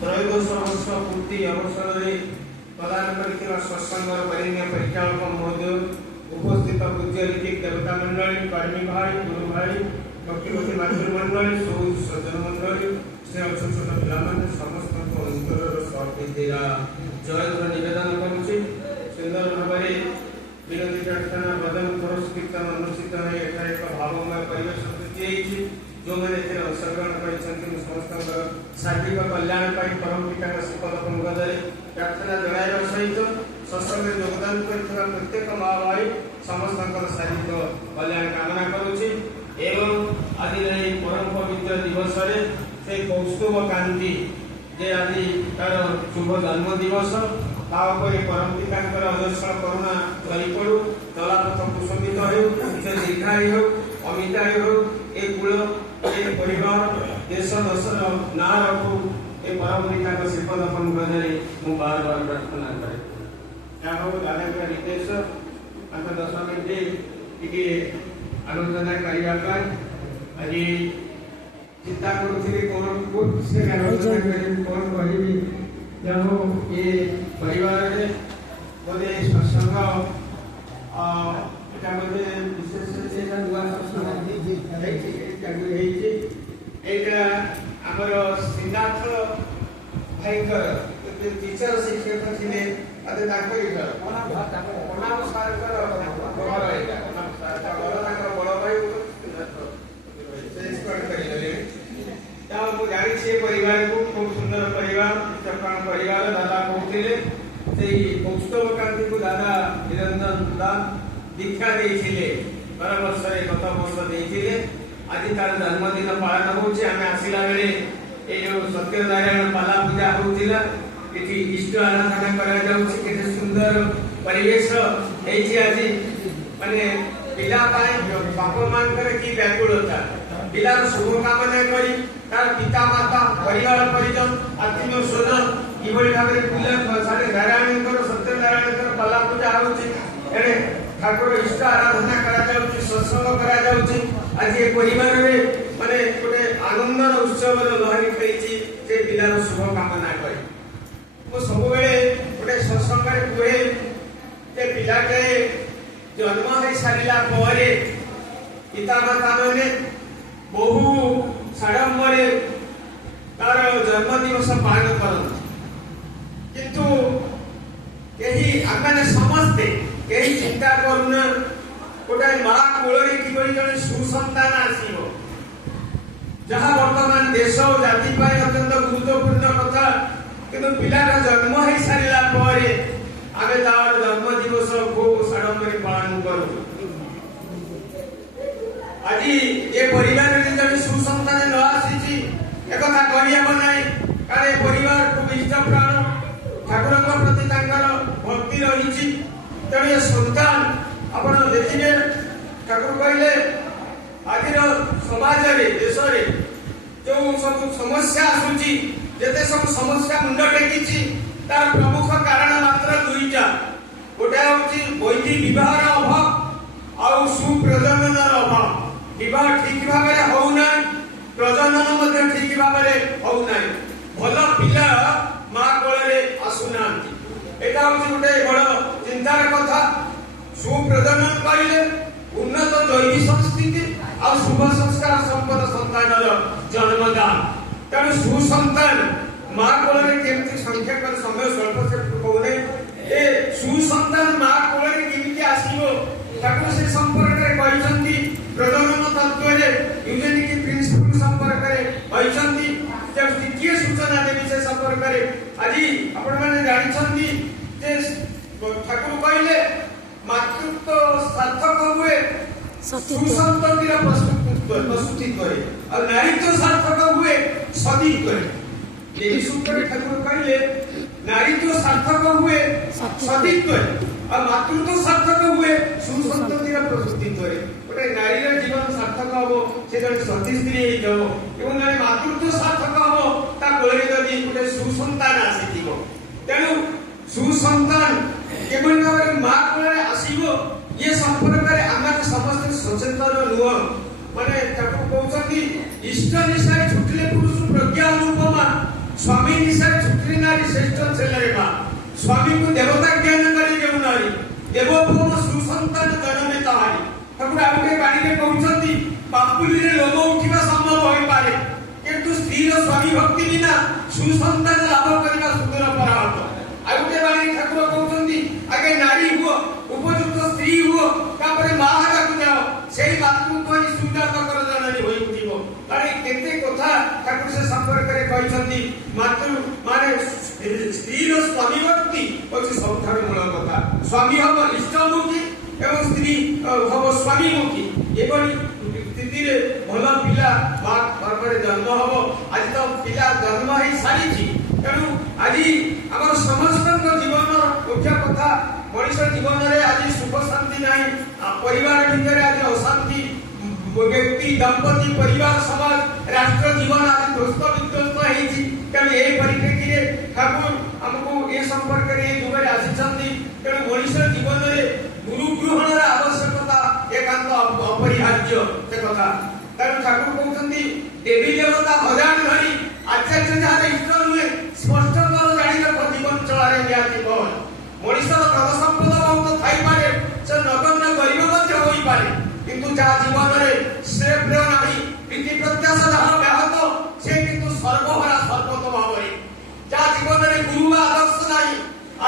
त्रयोदश वर्ष पूर्ति अवसर में प्रदान कर सत्संग बरेण्य परिचालक महोदय उपस्थित पूज्य ऋतिक देवता मंडली कर्मी भाई गुरु भाई भक्तिवती मातृमंडली सौ सज्जन मंडली से छोट छोट पिलाने समस्त अंतर सर्वदेरा जय निवेदन करुच्ची सुंदर भाव विनती प्रार्थना बदन खरस कीर्तन अनुष्ठित एक भावमय परिवेश सृष्टि जो मैंने अंशग्रहण कर समस्त शारीरिक कल्याण परम पिता श्रीपद पंकज प्रार्थना जनाइवा सहित सत्संग योगदान कर प्रत्येक माँ भाई समस्त शारीरिक कल्याण कामना करुच्ची एवं आज परम पवित्र दिवस से कौस्तुभ कांति जे आज तार शुभ जन्म दिवस परम पिता अजस्र करुणा गरी पड़ू चलापथ कुसुमित हो से दीर्घायु हो अमितायु हो ए कुल ए परिवार देश दशर ना रखू ए परम पिता श्रीपद पंकज मु बार बार प्रार्थना करे दादा रितेश 10 मिनिट टे आलोचना करने आज चिंता करुँगी कौन से कौन कह जब ये परिवार बोले सत्संग विशेष नुआ आमर श्रीनाथ भाई टीचर शिक्षक थे बड़ भाई जानी परिवार को खूब सुंदर परिवार चक्रण परिवार दादा कहते कौस्तुभ कांति को दादा निरंजन दीक्षा देते पर वर्ष गत वर्ष देते आज तार जन्मदिन पालन होमें आसला बेले ये जो सत्यनारायण पाला पूजा होता ये इष्ट आराधना कर सुंदर परिवेश आज माने पिला बाप मान की व्याकुलता पिलार शुभकामना करी तार पिता माता परिवार परिजन आत्मीय स्वजन किभली भाव पिला साढ़े नारायण सत्यनारायण पाला पूजा होने ठाकुर इष्ट आराधना कर सत्संग आज ये परिवार में माने गोटे आनंद उत्सव लहरी खेली से पिलार शुभकामना करी सब गोटे सत्संग कहे पिलाटे जन्म हो सारा पर पिता माता मैंने बहु साडंबर तार जन्म दिवस पालन कर किंतु आम समस्ते कहीं चिंता करूना गोटे माँ कोल किभली जन सुसंतान आसो जहाँ वर्तमान देश और जाति अत्यंत गुरुत्वपूर्ण कथा किंतु पिलार जन्म हो सारा पर आम तार जन्म दिवस खूब साडंबर पालन करूँ आज ये परिवार में जब सुसंतान न आसी एक कहना कारण परिवार खूब इष्ट प्राण ठाकुर प्रति भक्ति रही तेणु ये सन्तान आप देखिए ठाकुर कहले आज समाज देश जो सब समस्या आसूची जिते सब समस्या मुंड टेकी तार प्रमुख कारण मात्र दुईटा गोटे हूँ वैदिक विवाह अभाव आउ सुप्रजनन अभाव विवाह ठीक भाव में होना प्रजनन ठीक भाव में होना भल पिला माँ कोल आसुना यहाँ हूँ गोटे बड़ चिंतार कथा सुप्रजनन कहले उन्नत दैवी संस्कृति आ शुभ संस्कार संपन्न संतान जन्मदान तेणु सुसंतान माँ कोल केमती संख्या समय स्वल्प से कहने ए सुसंतान माँ कोल केमती आसो ठाकुर से संपर्क कहते प्रजनन तत्व यूजेनिक प्रिंसिपल संपर्क जब द्वितीय सूचना देवी से संपर्क आज आपण जानी ठाकुर कहले मातृत्व सार्थक हुए सुसंततिर प्रस्तुति करे और नारीत्व सार्थक हुए सदी करे यही सूत्र ठाकुर कहले नारीत्व सार्थक हुए सदी करे और मातृत्व सार्थक हुए सुसंततिर प्रस्तुति करे गोटे नारी जीवन सार्थक हम से जन सती स्त्री एवं जन मातृत्व सार्थक हम कोल गोटे सुसंतान आसी तेणु सुसंतान किभली भाव में माँ कोल आसो ये संपर्क में आम समस्त सचेतन नुह माने कहते इष्ट निशा छुटले पुरुष प्रज्ञा अनुपमा स्वामी निशा छुट्टी नारी श्रेष्ठ छेलरे बा स्वामी को देवता ज्ञान करी देउ नारी देवपूर्ण सुसंतान जन्मे ताहारी ठाकुर आगे बाणी में कहउछंती बापुली रे लोभ उठिबा संभव होई पारे किंतु स्त्री रो स्वामी भक्ति बिना सुसंतान लाभ करबा सुंदर पराहत आगे बाणी ठाकुर कहउछंती आगे नारी हुओ उपयुक्त स्त्री हुओ तापरे माहारा को जाओ सेही मातृत्व ही सुंदर कर जननी होई उठिबो अरे केते कथा ठाकुर से संपर्क रे कहउछंती मातृ माने स्त्री रो स्वामी भक्ति होछि सबठार मूल कथा स्वामी हबो इष्टमुखी एवं स्त्री हबो स्वामी मुखी एबोली स्थिति रे भला पिला बात परपरे जन्म हबो आज तो पिला जन्म ही सारी तेणु आज आम समस्त जीवन मुख्य कथा मनुष्य जीवन में आज सुख शांति नहीं परिवार भितर आज अशांति व्यक्ति दंपति परिवार समाज राष्ट्र जीवन आज ध्वस्त विध्वस्त होती तेणु यही परिप्रेक्षी में ठाकुर आमको ये संपर्क जुगे आसी तेणु मनुष्य जीवन में गुरु ग्रहण आवश्यकता एकांत अपरिहार्य से कथा तेणु ठाकुर कहते देवी देवता हजार धरी आचार्य जहाँ इष्ट नुहे स्पष्ट कर जान जीवन चलारे निहाती भवन मनुष्य धन संपद बहुत थी पारे से नगण्य गरीब हो पारे किंतु जहाँ जीवन में श्रेय प्रिय नहीं प्रीति प्रत्याशा जहाँ व्याहत से किंतु सर्वहरा सर्वत भाव जहाँ जीवन में गुरु आदर्श नहीं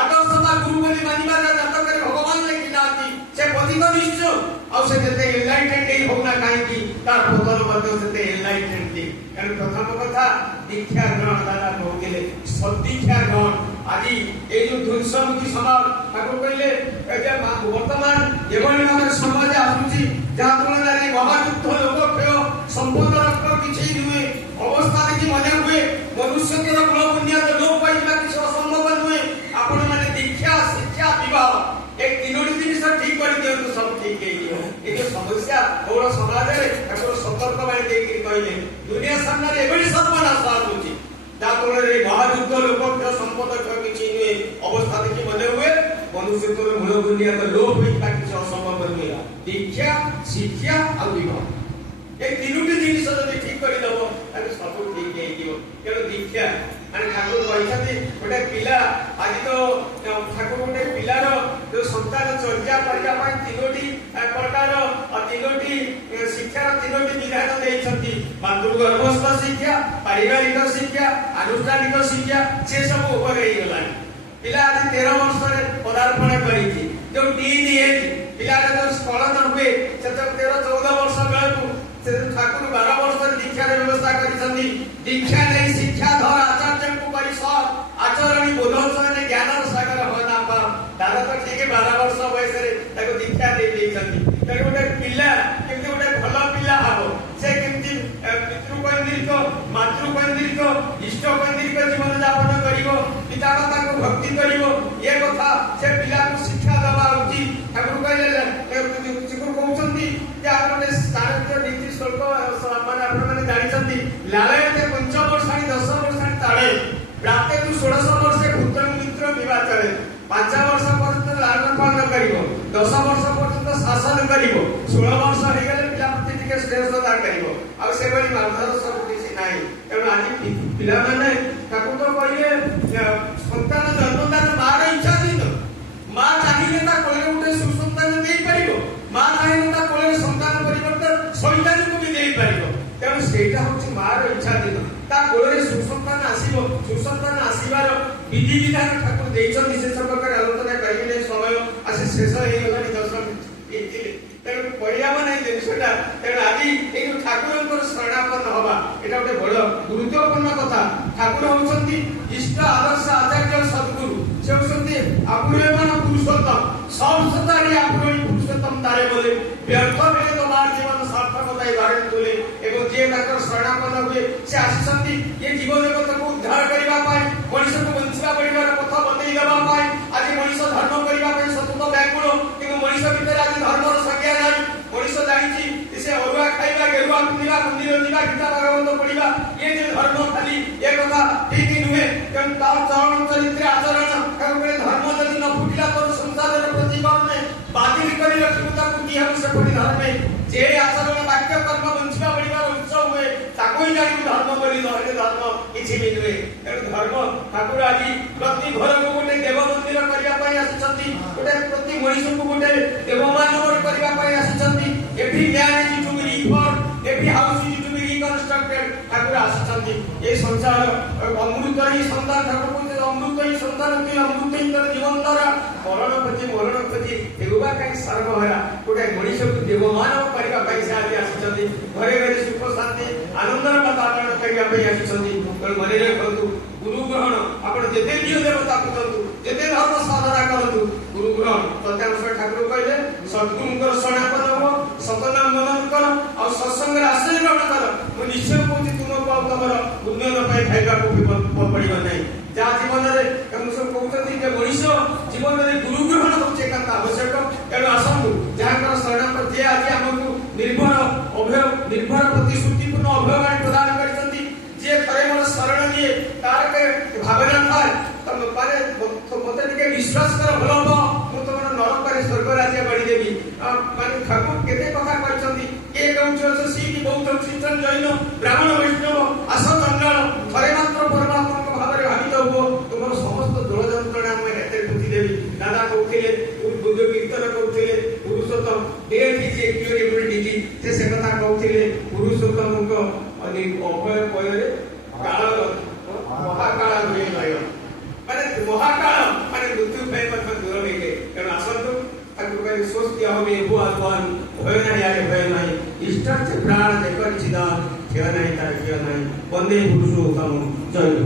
आदर्श गुरु बोली मानिबा जातक भगवान लेकिन नाती से पतिक निश्चय और से जते एनलाइटेंड नहीं होना काहे तार पतन मध्य जते एनलाइटेंड थी कारण प्रथम कथा दीक्षा ग्रहण दादा कहले सदीक्षा ग्रहण आज ए जो ध्वंसमुखी समाज ठाकुर कहले एबे वर्तमान एवं हम समाज आसुची जहाँ तुलनारे महायुद्ध लोकप्रिय संपद रक्त किछि नुहे अवस्था देखि मने हुए मनुष्य के कुल बुनियाद लोप पाइबा किछि असंभव नुहे आपण माने दीक्षा शिक्षा विवाह एक तीनोटी जिनिस ठीक कर दियंतु सब ठीक हेइयो ए जो समस्या और समाज रे ठाकुर सतर्क बाणी देकि कहले दुनिया सामने एबडी सर्वनाश आसुची जातुलरे महायुद्ध लोकप्रिय संपद किछि नुहे अवस्था देखि मने हुए मनुष्य को मूल बुनियाद लोप होइबा किछि असंभव नुहे दीक्षा शिक्षा और विवाह ए तीनोटी जिनिस जदि ठीक कर दबो ताले सब ठीक हेइयो केनो दीक्षा आणि ठाकुर कहते गोटे पिला आज तो ठाकुर गोटे पिलार जो संतान चर्चा करने तीनोटी प्रकार तीनोटी शिक्षार तीनोटी विधान देइछंती मातृगर्भस्थ शिक्षा पारिवारिक शिक्षा अनुष्ठानिक शिक्षा से सब ऊपर ही गलानी पिला आज 13 वर्ष रे पदार्पण करिछि जो टीन एज पिला जो स्खलन हुए से 13-14 वर्ष बेलू से ठाकुर 12 वर्ष दीक्षा व्यवस्था करिछंती दीक्षा नहीं शिक्षा धर आचार्य को परिषद आचरण बोधन ज्ञान सागर होना पर दादा तो ठीक 12 वर्ष वयस रे ताको दीक्षा दे देछंती ताको गोटे पिला केमति गोटे भलो पिला हबो से केमति पितृकेंद्रिक मातृकेंद्रिक इष्टकेंद्रिक जीवन यापन करिवो पिता माता को भक्ति करिवो ये कथा से पिला को शिक्षा दबा उचित ठाकुर कहले चिकुर कहउछंती जे आपने स्थानीय नीति शुल्क माने आपने जानिछंती लालयते 5 वर्षाणी 10 वर्षाणी ताळे प्राप्ते तु 16 वर्षे पुत्र मित्र विवाह करे 5 वर्ष पर्यंत लालन पालन करिवो 10 वर्ष पर्यंत शासन करिवो 16 वर्ष हे गेले पिला प्रति टिके श्रेष्ठता करिवो आ से बली मार्गदर्शन सब किछि नाही तेणु आज पिला माने ठाकुर तो कहिए संतान जन्मदान मार इच्छा दिन मां चाहिए ता कोले उठे सुसंतान देई परिबो मां चाहिए ता कोले संतान परिवर्तन शैतान को भी देई परिबो तेणु सेटा होछि मार इच्छा दिन ता कोले सुसंतान आसीबो सुसंतान आसीबार विधि विधान ठाकुर देइछन विशेष प्रकार आलोचना करिले समय आसे शेष हे गलानी दर्शन एतिले तेणु पढ़िया माने जिनिसटा तेणु आज ए ठाकुरंकर शरणापन्न हवा एटा गोटे बड़ गुरुत्वपूर्ण कथा ठाकुर होउछंती इष्ट आदर्श आचार्य सद्गुरु से होउछंती आपुरेमान पुरुषोत्तम सब सतारी आपुरेणी पुरुषोत्तम तारे बोले व्यर्थ बेले तोमार जीवन सार्थकता बारे तुले एवं जे ताकर शरणापन्न हुए से आसीसंती ये जीवन जगत को उद्धार करिबा पाई मनुष्य को बंचिबा परिवार पथ बतई देबा पाई आज मनुष्य धर्म करिबा पाई सतत व्याकुल कि मनुष्य भीतर आज धर्मर संज्ञा नाही मनुष्य जानिछि से अरुआ खाइबा गेरुआ पिंदिबा मंदिर जिबा गीता भागवत पढिबा ये जे धर्म खाली ए कथा ठीक नुहे कारण तार चरण चरित्र आचरण कारण धर्म जदि न फुटिला तो संसार प्रतिबंध में बातिल करी रखिबा को की हम से पढि धर्म जे आचरण वाक्य कर्म बंचिबा परिवार उत्सव हुए ताको ही जानि धर्म धर्म बोली नहले धर्म किछि भी नुहे तेणु धर्म ठाकुर आज प्रति घर को गोटे देव मंदिर करिया पई आछिसंती गोटे प्रति मनुष्य को गोटे देव मानव करिया पई आछिसंती every man is to be reform every house is to be reconstructed Thakur आछिसंती ए संसार अमृत ही संतान ठाकुर को अमृत ही संतान की अमृत ही तर जीवन द्वारा मरण प्रति एगुबा कहीं सर्वहरा गोटे मनुष्य को देव मानव करिया पई से आज आछिसंती घरे घरे सुख शांति आनंदर वातावरण करिया पई आछिसंती तेणु मने रखंतु गुरु ग्रहण आपण जेते निज देवता पूजंतु जेते धर्म साधना करंतु गुरु ग्रहण तत्यांश ठाकुर कहले सद्गुरुଙ୍କର शरणापन्न हो सतनाम मनन कर और सत्संग आश्रय ग्रहण कर मु निश्चय कहूची तुमको तमर उन्नयन पाई खाइबा को पड़िबा नै जा जीवन रे हम सब कहउतंती जे मनुष्य जीवन रे गुरु ग्रहण होचे का आवश्यक तेणु आसंतु जहां शरणापन्न जे आज हमको निर्भर प्रतिश्रुतिपूर्ण अभय प्रदान करिसंती जे करे मोर शरण लिए तार के भावना थाए तम पारे मते टिके विश्वास कर भलो हो मु तमर नरक करे स्वर्ग राज्य बढी देबी माने ठाकुर केते कथा कहचंती के कहउछ सीटी बौद्ध ख्रिस्टान जैन ब्राह्मण वैष्णव आस चंडाल थरे मात्र परमात्मा को भाବରେ भावित हो तुमर समस्त दोष जंत्रणा मैं हेते बुद्धि देबी दादा कहथिले बुद्ध कीर्तन कहथिले पुरुषोत्तम डेट इज ए क्यूरेबिलिटी से कथा कहथिले पुरुषोत्तम को अभय पयरे काल महाकाल हुए लय माने महाकाल माने मृत्यु भय मत दूर होइले कारण आसंतु ताकु कहि स्वस्थ होबे हो आत्मान भय नाही आगे भय नाही इष्ट से प्राण देखर चिदान खेल नाही तार खेल नाही वंदे पुरुषोत्तम जय